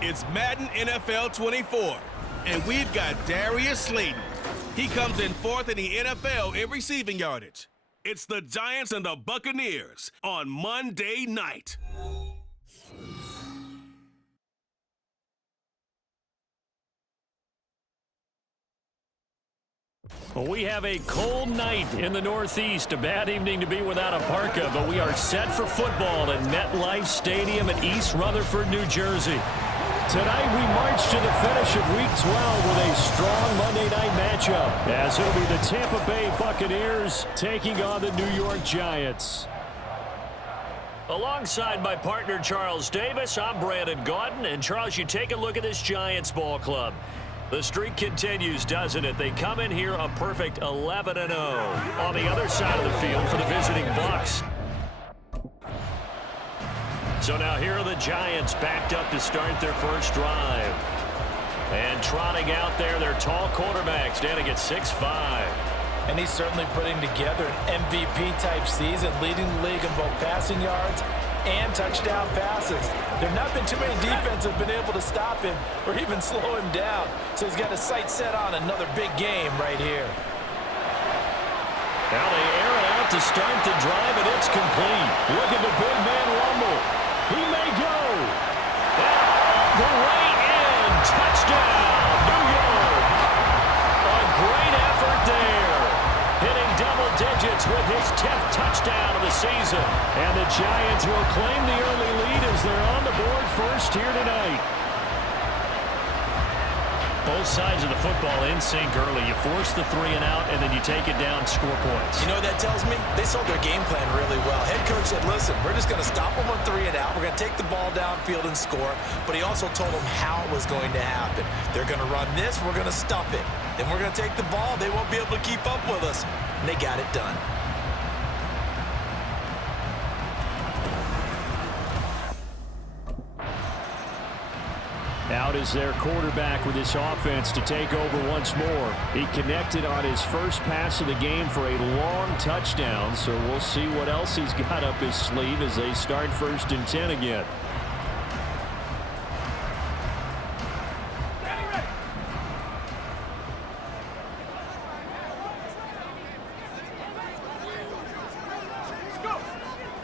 It's Madden NFL 24, and we've got Darius Slayton. He comes in fourth in the NFL in receiving yardage. It's the Giants and the Buccaneers on Monday night. Well, we have a cold night in the Northeast. A bad evening to be without a parka, but we are set for football at MetLife Stadium in East Rutherford, New Jersey. Tonight we march to the finish of Week 12 with a strong Monday night matchup, as it'll be the Tampa Bay Buccaneers taking on the New York Giants. Alongside my partner Charles Davis, I'm Brandon Gaudin. And Charles, you take a look at this Giants ball club. The streak continues, doesn't it? They come in here a perfect 11-0 on the other side of the field for the visiting Bucs. So now here are the Giants backed up to start their first drive. And trotting out there, their tall quarterback standing at 6'5". And he's certainly putting together an MVP-type season, leading the league in both passing yards and touchdown passes. There have not been too many defenses that have been able to stop him or even slow him down. So he's got his sights set on another big game right here. Now they air it out to start the drive, and it's complete. Look at the big man rumble. He may go. And the way in. Touchdown, New York. A great effort there. Hitting double digits with his 10th touchdown of the season. And the Giants will claim the early lead as they're on the board first here tonight. Both sides of the football in sync early. You force the 3 and out, and then you take it down, score points. You know what that tells me? They sold their game plan really well. Head coach said, listen, we're just going to stop them on 3 and out. We're going to take the ball downfield and score. But he also told them how it was going to happen. They're going to run this. We're going to stop it. Then we're going to take the ball. They won't be able to keep up with us. And they got it done. Out is their quarterback with this offense to take over once more. He connected on his first pass of the game for a long touchdown, so we'll see what else he's got up his sleeve as they start 1st and 10 again.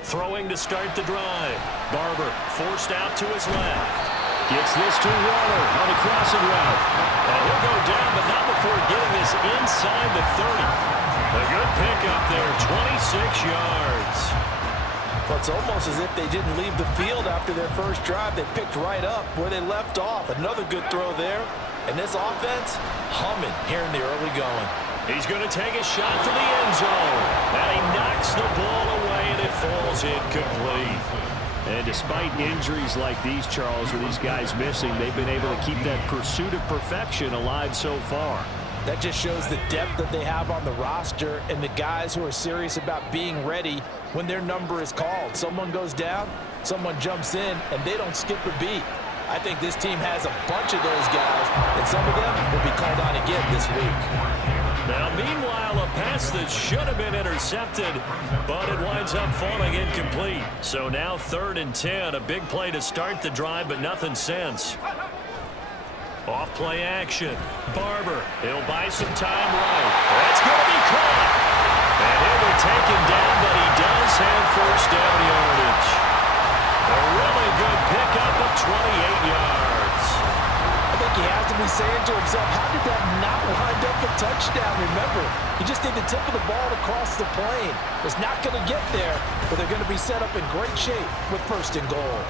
Throwing to start the drive. Barber forced out to his left. Gets this to Waller on the crossing route. And he'll go down, but not before getting this inside the 30. A good pickup there, 26 yards. Well, it's almost as if they didn't leave the field after their first drive. They picked right up where they left off. Another good throw there. And this offense, humming here in the early going. He's going to take a shot for the end zone. And he knocks the ball away, and it falls incomplete. And despite injuries like these, Charles, with these guys missing, they've been able to keep that pursuit of perfection alive so far. That just shows the depth that they have on the roster and the guys who are serious about being ready when their number is called. Someone goes down, someone jumps in, and they don't skip a beat. I think this team has a bunch of those guys, and some of them will be called on again this week. Now, meanwhile, a pass that should have been intercepted, but it winds up falling incomplete. So now 3rd and 10, a big play to start the drive, but nothing since. Off-play action. Barber, he'll buy some time right. That's going to be caught. And he'll be taken down, but he does have first down yardage. A really good pickup of 28 yards. I think he has to be saying to himself, how did that not wind up a touchdown? Remember, he just did the tip of the ball across the plane. It's not going to get there, but they're going to be set up in great shape with 1st and goal.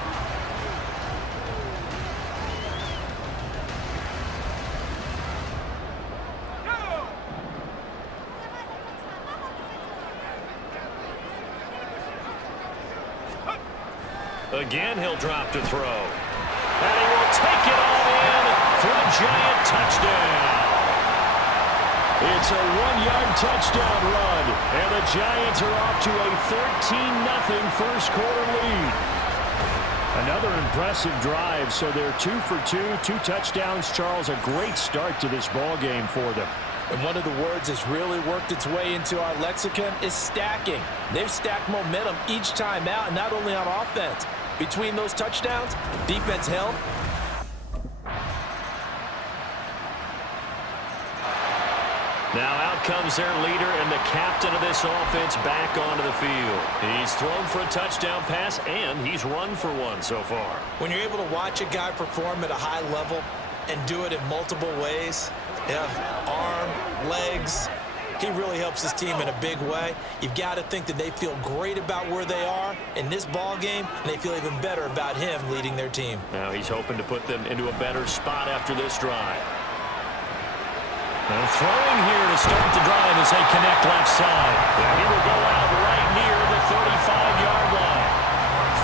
Again, he'll drop to throw. And he will take it all in for a Giant touchdown. It's a 1-yard touchdown run, and the Giants are off to a 13-0 first quarter lead. Another impressive drive, so they're 2 for 2, 2 touchdowns. Charles, a great start to this ball game for them. And one of the words that's really worked its way into our lexicon is stacking. They've stacked momentum each time out, and not only on offense. Between those touchdowns, defense held, Now out comes their leader and the captain of this offense back onto the field. He's thrown for a touchdown pass, and he's run for one so far. When you're able to watch a guy perform at a high level and do it in multiple ways, arm, legs, he really helps his team in a big way. You've got to think that they feel great about where they are in this ball game, and they feel even better about him leading their team. Now he's hoping to put them into a better spot after this drive. And throwing here to start the drive as they connect left side. And he will go out right near the 35-yard line.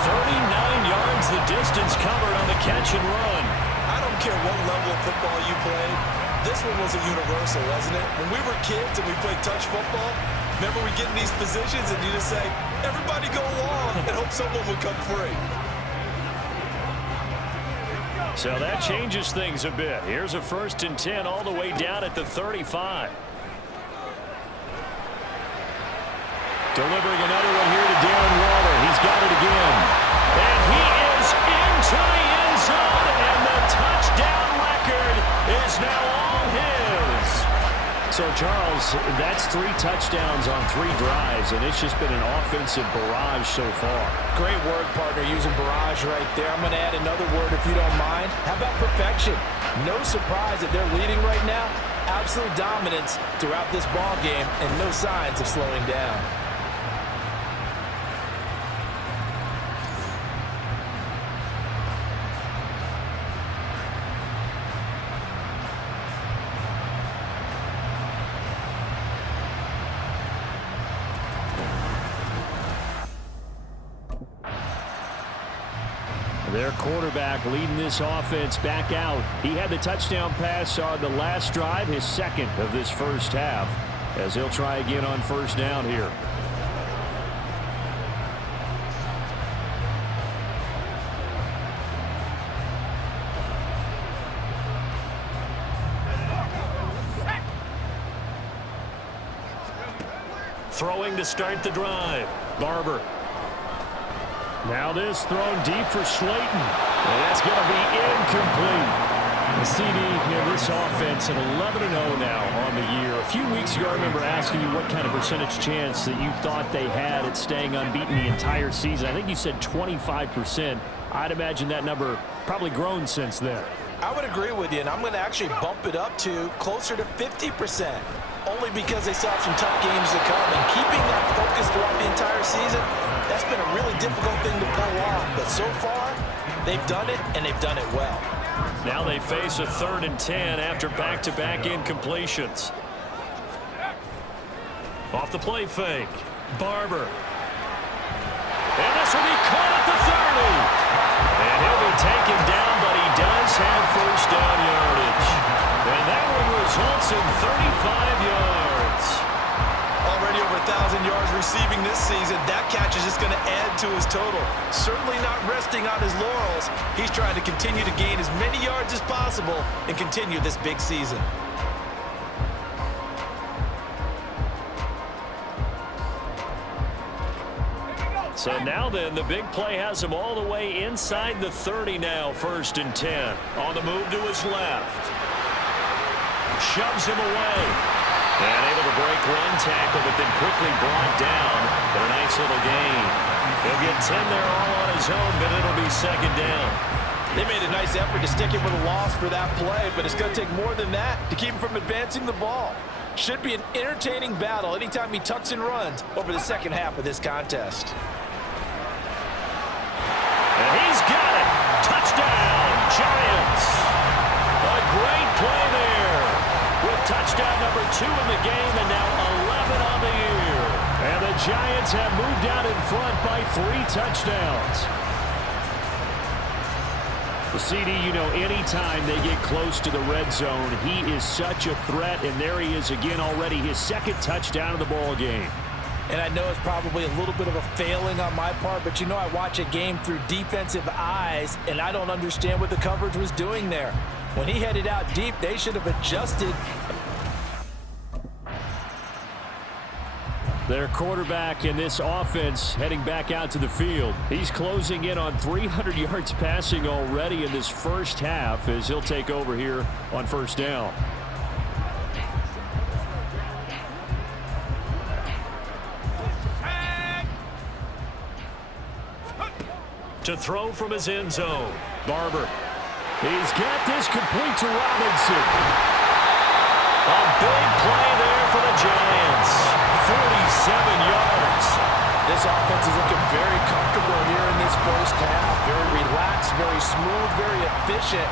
39 yards the distance covered on the catch and run. I don't care what level of football you played. This one was a universal, wasn't it? When we were kids and we played touch football, remember we get in these positions and you just say, everybody go along and hope someone will come free. So that changes things a bit. Here's a 1st and 10 all the way down at the 35. Delivering another one here to Darren Waller. He's got it again. And he is into the end zone, and the touchdown record is now all his. So, Charles, that's 3 touchdowns on 3 drives, and it's just been an offensive barrage so far. Great word, partner, using barrage right there. I'm going to add another word if you don't mind. How about perfection? No surprise that they're leading right now. Absolute dominance throughout this ball game and no signs of slowing down. Their quarterback leading this offense back out. He had the touchdown pass on the last drive, his 2nd of this first half, as he'll try again on 1st down here. Throwing to start the drive. Barber. Now this thrown deep for Slayton. And that's going to be incomplete. The CD in this offense at 11-0 now on the year. A few weeks ago, I remember asking you what kind of percentage chance that you thought they had at staying unbeaten the entire season. I think you said 25%. I'd imagine that number probably grown since then. I would agree with you, and I'm going to actually bump it up to closer to 50%. Only because they still have some tough games to come. And keeping that focus throughout the entire season, that's been a really difficult thing to pull off. But so far, they've done it, and they've done it well. Now they face a 3rd and 10 after back-to-back incompletions. Off the play fake. Barber. And this will be caught at the 30. And he'll be taken down, but he does have 1st down yardage. And that one results in 35 yards. Already over 1,000 yards receiving this season. That catch is just going to add to his total. Certainly not resting on his laurels. He's trying to continue to gain as many yards as possible and continue this big season. So now then, the big play has him all the way inside the 30 now, 1st and 10. On the move to his left. Shoves him away. And able to break one tackle, but then quickly brought down. But a nice little gain. He'll get 10 there all on his own, but it'll be 2nd down. They made a nice effort to stick him with a loss for that play, but it's going to take more than that to keep him from advancing the ball. Should be an entertaining battle anytime he tucks and runs over the 2nd half of this contest. And he's got it. Touchdown, Giants. A great play there. With touchdown number 2 in the game and now 11 on the year. And the Giants have moved out in front by 3 touchdowns. The CD, you know, anytime they get close to the red zone, he is such a threat. And there he is again already, his 2nd touchdown of the ball game. And I know it's probably a little bit of a failing on my part, but you know I watch a game through defensive eyes, and I don't understand what the coverage was doing there. When he headed out deep, they should have adjusted. Their quarterback in this offense heading back out to the field. He's closing in on 300 yards passing already in this first half as he'll take over here on 1st down. to throw from his end zone. Barber. He's got this complete to Robinson. A big play there for the Giants. 47 yards. This offense is looking very comfortable here in this first half. Very relaxed, very smooth, very efficient.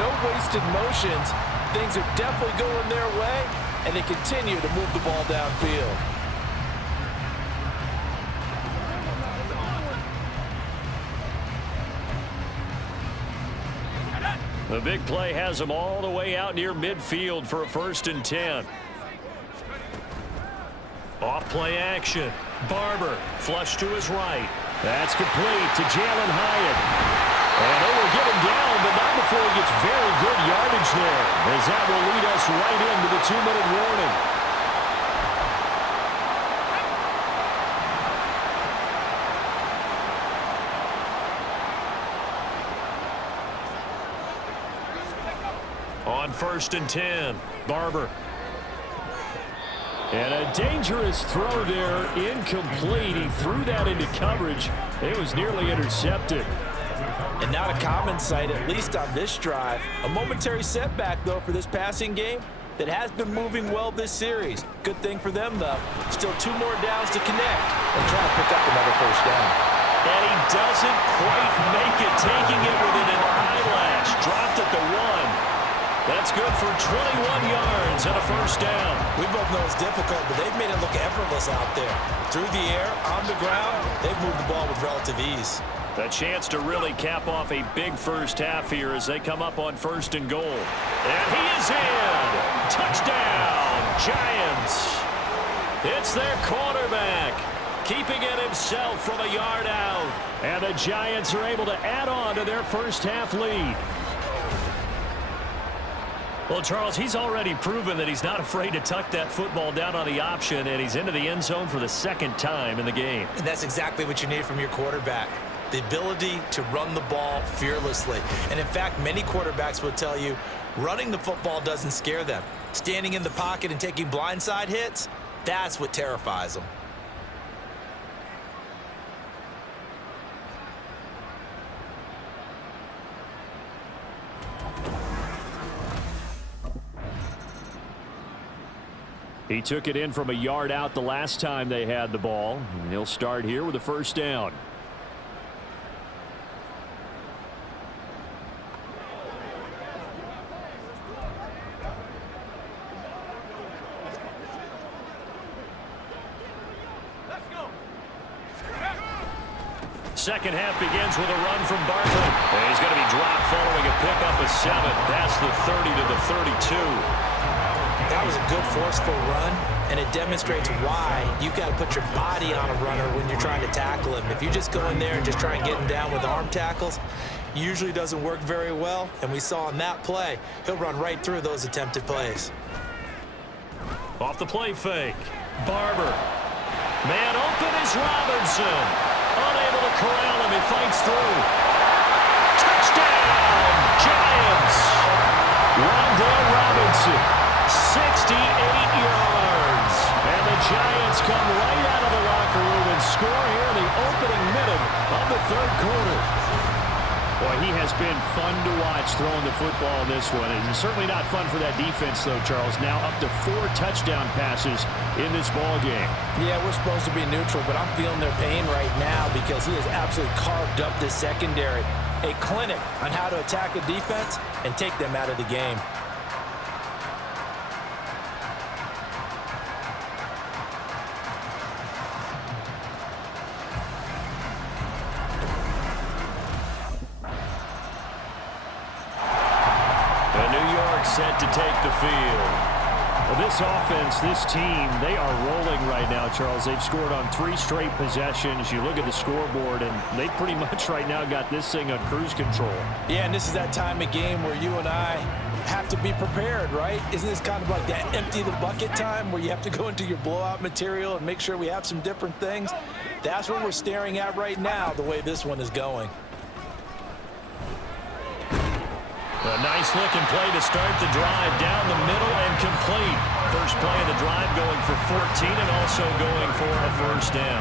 No wasted motions. Things are definitely going their way, and they continue to move the ball downfield. The big play has him all the way out near midfield for a 1st and 10. Off play action. Barber, flush to his right. That's complete to Jalen Hyatt. And they will get him down, but not before he gets very good yardage there, as that will lead us right into the 2-minute warning. On 1st and 10, Barber. And a dangerous throw there, incomplete. He threw that into coverage. It was nearly intercepted. And not a common sight, at least on this drive. A momentary setback, though, for this passing game that has been moving well this series. Good thing for them, though. Still 2 more downs to connect and try to pick up another 1st down. And he doesn't quite make it, taking it within an eyelash. Dropped at the 1. That's good for 21 yards and a 1st down. We both know it's difficult, but they've made it look effortless out there. Through the air, on the ground, they've moved the ball with relative ease. A chance to really cap off a big first half here as they come up on 1st and goal. And he is in. Touchdown, Giants. It's their quarterback, keeping it himself from a yard out. And the Giants are able to add on to their first half lead. Well, Charles, he's already proven that he's not afraid to tuck that football down on the option, and he's into the end zone for the 2nd time in the game. And that's exactly what you need from your quarterback. The ability to run the ball fearlessly. And in fact, many quarterbacks will tell you running the football doesn't scare them. Standing in the pocket and taking blindside hits, that's what terrifies them. He took it in from a yard out the last time they had the ball. And he'll start here with a 1st down. Second half begins with a run from Barkley. And he's going to be dropped following a pickup of 7 past the 30 to the 32. That was a good forceful run, and it demonstrates why you've got to put your body on a runner when you're trying to tackle him. If you just go in there and just try and get him down with arm tackles, usually doesn't work very well, and we saw in that play, he'll run right through those attempted plays. Off the play fake, Barber. Man open is Robinson. Unable to corral him, he fights through. Touchdown, Giants! Rondell Robinson. 68 yards. And the Giants come right out of the locker room and score here in the opening minute of the 3rd quarter. Boy, he has been fun to watch throwing the football in this one. And it's certainly not fun for that defense, though, Charles. Now up to 4 touchdown passes in this ball game. Yeah, we're supposed to be neutral, but I'm feeling their pain right now because he has absolutely carved up this secondary. A clinic on how to attack a defense and take them out of the game. Set to take the field. Well, this offense, this team, they are rolling right now, Charles. They've scored on 3 straight possessions. You look at the scoreboard, and they pretty much right now got this thing on cruise control. Yeah, and this is that time of game where you and I have to be prepared, right? Isn't this kind of like that empty the bucket time where you have to go into your blowout material and make sure we have some different things? That's what we're staring at right now, the way this one is going. A nice-looking play to start the drive down the middle and complete. First play of the drive going for 14 and also going for a 1st down.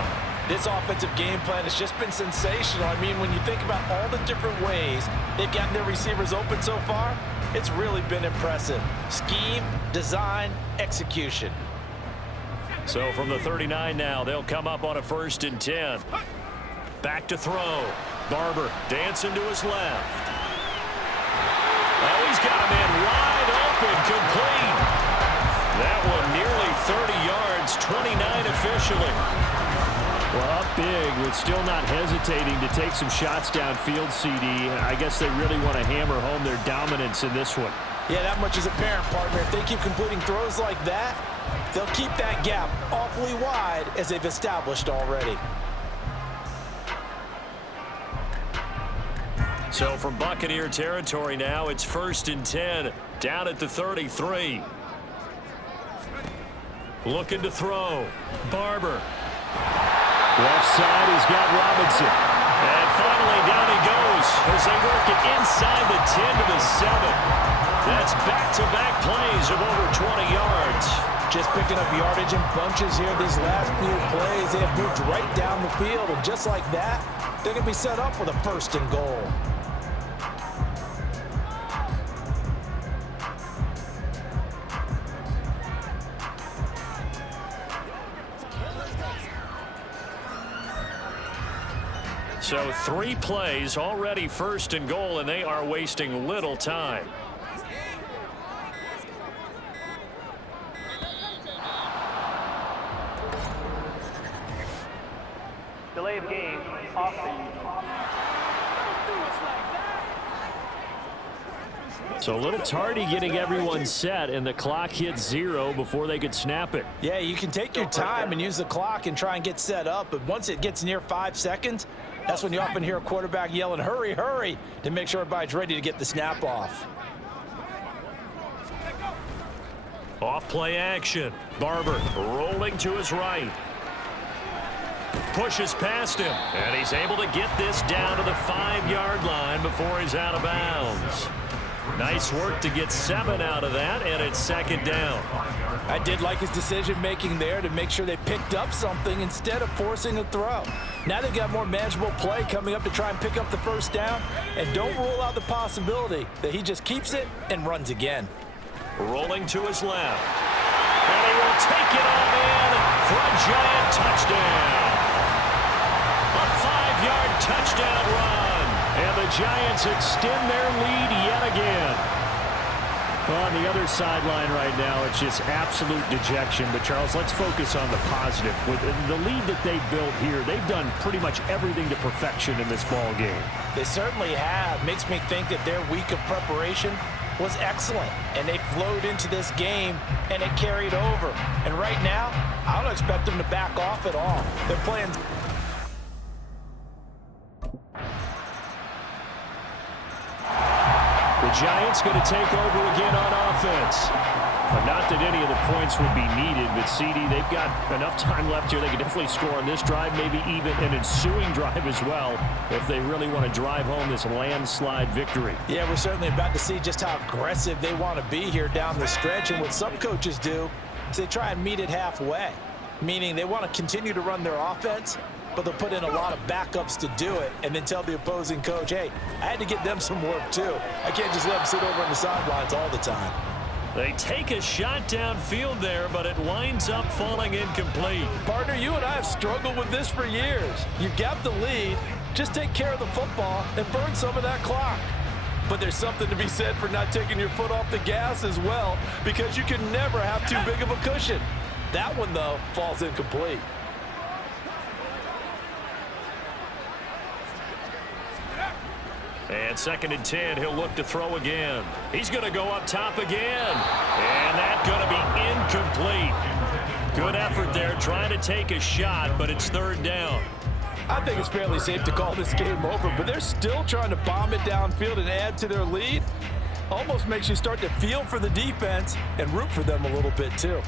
This offensive game plan has just been sensational. I mean, when you think about all the different ways they've gotten their receivers open so far, it's really been impressive. Scheme, design, execution. So from the 39 now, they'll come up on a 1st and 10. Back to throw. Barber dancing to his left. Oh, he's got a man wide open, complete. That one nearly 30 yards, 29 officially. Well, up big, but still not hesitating to take some shots downfield, CD. I guess they really want to hammer home their dominance in this one. Yeah, that much is apparent, partner. If they keep completing throws like that, they'll keep that gap awfully wide as they've established already. So from Buccaneer territory now, it's 1st and 10, down at the 33. Looking to throw. Barber. Left side, he's got Robinson. And finally down he goes as they work it inside the 10 to the 7. That's back-to-back plays of over 20 yards. Just picking up yardage in bunches here these last few plays. They have moved right down the field, and just like that, they're going to be set up with a 1st and goal. So 3 plays, already 1st and goal, and they are wasting little time. Delay of game, offside. So a little tardy getting everyone set, and the clock hit 0 before they could snap it. Yeah, you can take your time and use the clock and try and get set up, but once it gets near 5 seconds, that's when you often hear a quarterback yelling, hurry, hurry, to make sure everybody's ready to get the snap off. Off play action. Barber rolling to his right. Pushes past him, and he's able to get this down to the 5-yard line before he's out of bounds. Nice work to get 7 out of that, and it's 2nd down. I did like his decision-making there to make sure they picked up something instead of forcing a throw. Now they've got more manageable play coming up to try and pick up the 1st down, and don't rule out the possibility that he just keeps it and runs again. Rolling to his left, and he will take it on in for a giant touchdown. A 5-yard touchdown run. And the Giants extend their lead yet again. Well, on the other sideline right now, it's just absolute dejection. But, Charles, let's focus on the positive. With the lead that they built here, they've done pretty much everything to perfection in this ball game. They certainly have. Makes me think that their week of preparation was excellent. And they flowed into this game, and it carried over. And right now, I don't expect them to back off at all. They're playing... The Giants going to take over again on offense. But not that any of the points would be needed, but CD, they've got enough time left here. They can definitely score on this drive, maybe even an ensuing drive as well, if they really want to drive home this landslide victory. Yeah, we're certainly about to see just how aggressive they want to be here down the stretch. And what some coaches do is they try and meet it halfway, meaning they want to continue to run their offense, but they'll put in a lot of backups to do it and then tell the opposing coach, hey, I had to get them some work too. I can't just let them sit over on the sidelines all the time. They take a shot downfield there, but it winds up falling incomplete. Partner, you and I have struggled with this for years. You've got the lead. Just take care of the football and burn some of that clock. But there's something to be said for not taking your foot off the gas as well, because you can never have too big of a cushion. That one, though, falls incomplete. And 2nd and 10, he'll look to throw again. He's going to go up top again. And that's going to be incomplete. Good effort there, trying to take a shot, but it's 3rd down. I think it's fairly safe to call this game over, but they're still trying to bomb it downfield and add to their lead. Almost makes you start to feel for the defense and root for them a little bit, too.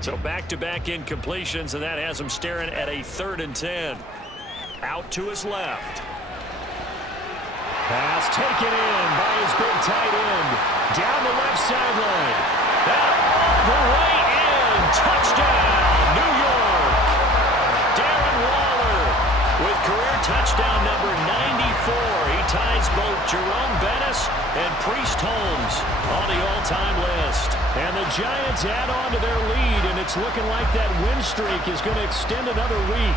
So back-to-back incompletions, and that has him staring at a 3rd and 10. Out to his left. Pass taken in by his big tight end. Down the left sideline. That all the way in. touchdown, New York. Darren Waller with career touchdown number 94. He ties both Jerome Bettis and Priest Holmes on the all-time list. And the Giants add on to their lead, and it's looking like that win streak is going to extend another week.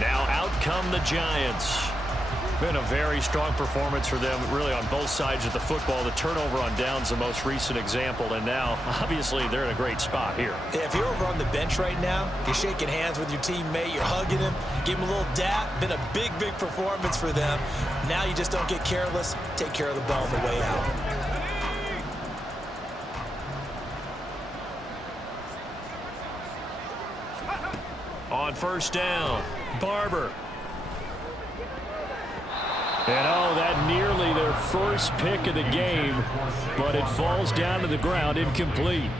Now out come the Giants. Been a very strong performance for them, really, on both sides of the football. The turnover on downs, the most recent example, and now, obviously, they're in a great spot here. Yeah, if you're over on the bench right now, you're shaking hands with your teammate, you're hugging him, give him a little dap. Been a big, big performance for them. Now you just don't get careless. Take care of the ball on the way out. On first down, Barber. And oh, that nearly their first pick of the game, but it falls down to the ground incomplete.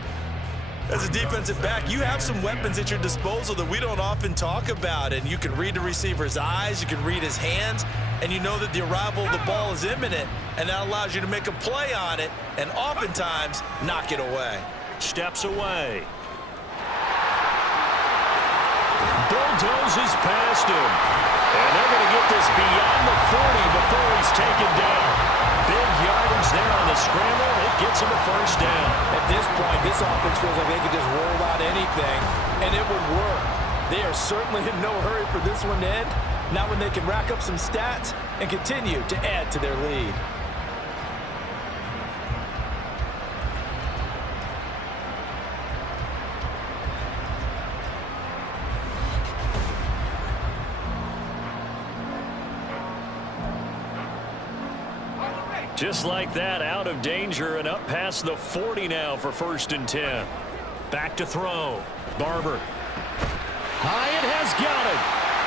As a defensive back, you have some weapons at your disposal that we don't often talk about. And you can read the receiver's eyes, you can read his hands, and you know that the arrival of the ball is imminent, and that allows you to make a play on it and oftentimes knock it away. Steps away. Bulldozes past him. And they're going to get this beyond the 40 before he's taken down. Big yardage there on the scramble. It gets him a first down. At this point, this offense feels like they could just roll out anything, and it would work. They are certainly in no hurry for this one to end. Not when they can rack up some stats and continue to add to their lead. Just like that, out of danger and up past the 40 now for 1st and 10. Back to throw. Barber. Hyatt has got it.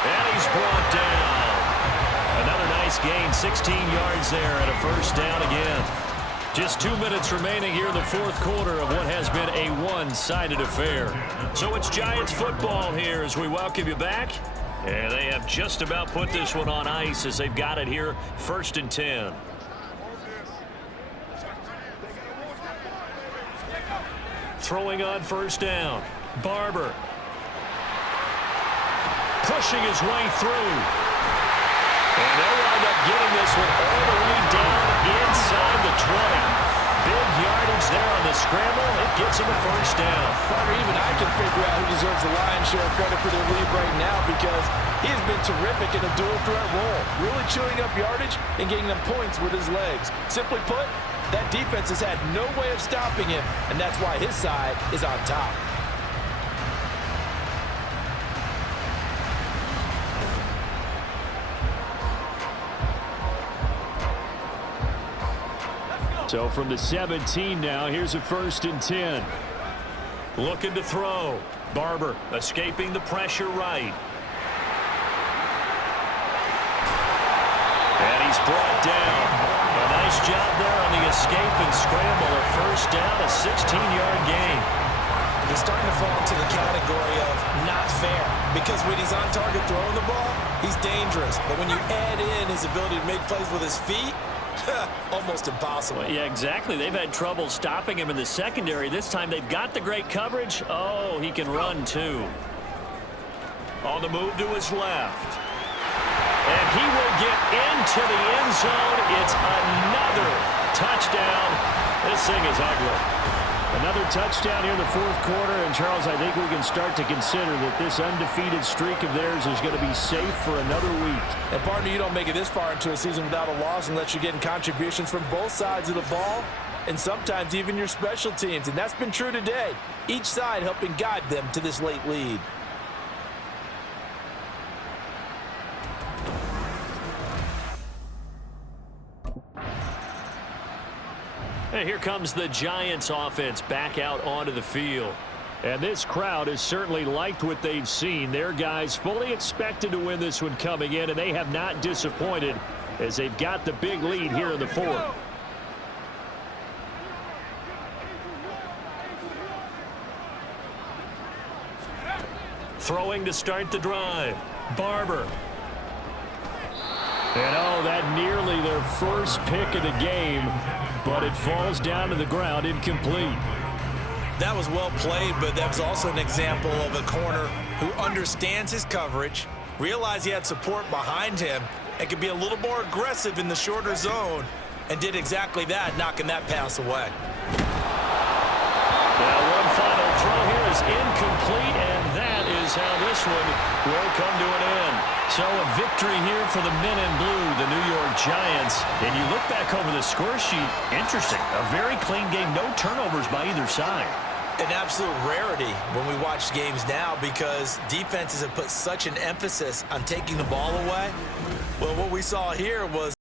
And he's brought down. Another nice gain, 16 yards there and a first down again. Just 2 minutes remaining here in the fourth quarter of what has been a one-sided affair. So it's Giants football here as we welcome you back. And they have just about put this one on ice as they've got it here, 1st and 10. Throwing on first down. Barber. Pushing his way through. And they'll wind up getting this one all the way down inside the 20. Big yardage there on the scramble. It gets him a first down. Partner, even I can figure out who deserves the lion's share of credit for their lead right now because he has been terrific in a dual threat role, really chewing up yardage and getting them points with his legs. Simply put, that defense has had no way of stopping him, and that's why his side is on top. So from the 17 now, here's a 1st and 10. Looking to throw. Barber escaping the pressure right. And he's brought down. A nice job there on the escape and scramble. A first down, a 16-yard gain. He's starting to fall into the category of not fair because when he's on target throwing the ball, he's dangerous. But when you add in his ability to make plays with his feet, almost impossible. Well, yeah, exactly. They've had trouble stopping him in the secondary. This time they've got the great coverage. Oh, he can run too. On the move to his left. And he will get into the end zone. It's another touchdown. This thing is ugly. Another touchdown here in the fourth quarter. And, Charles, I think we can start to consider that this undefeated streak of theirs is going to be safe for another week. And, partner, you don't make it this far into a season without a loss unless you're getting contributions from both sides of the ball and sometimes even your special teams. And that's been true today. Each side helping guide them to this late lead. And here comes the Giants offense back out onto the field. And this crowd has certainly liked what they've seen. Their guys fully expected to win this one coming in, and they have not disappointed as they've got the big lead here in the fourth. Throwing to start the drive. Barber. And oh, that nearly their first pick of the game, but it falls down to the ground incomplete. That was well played, but that was also an example of a corner who understands his coverage, realized he had support behind him, and could be a little more aggressive in the shorter zone, and did exactly that, knocking that pass away. Now one final throw here is incomplete, and that is how this one will come to an end. So a victory here for the men in blue, the New York Giants. And you look back over the score sheet, interesting. A very clean game, no turnovers by either side. An absolute rarity when we watch games now because defenses have put such an emphasis on taking the ball away. Well, what we saw here was